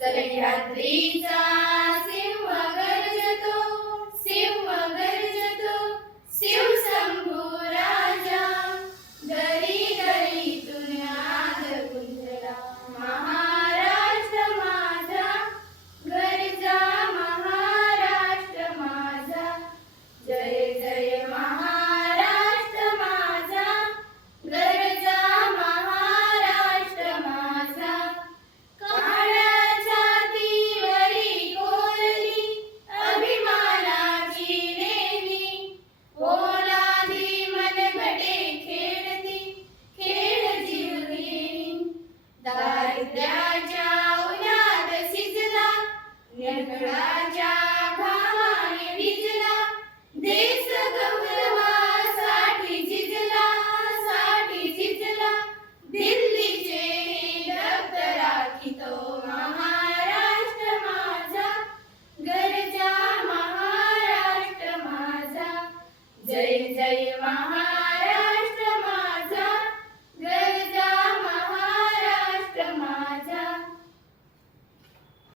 सह्याद्रीचा सिंह జై జై మహా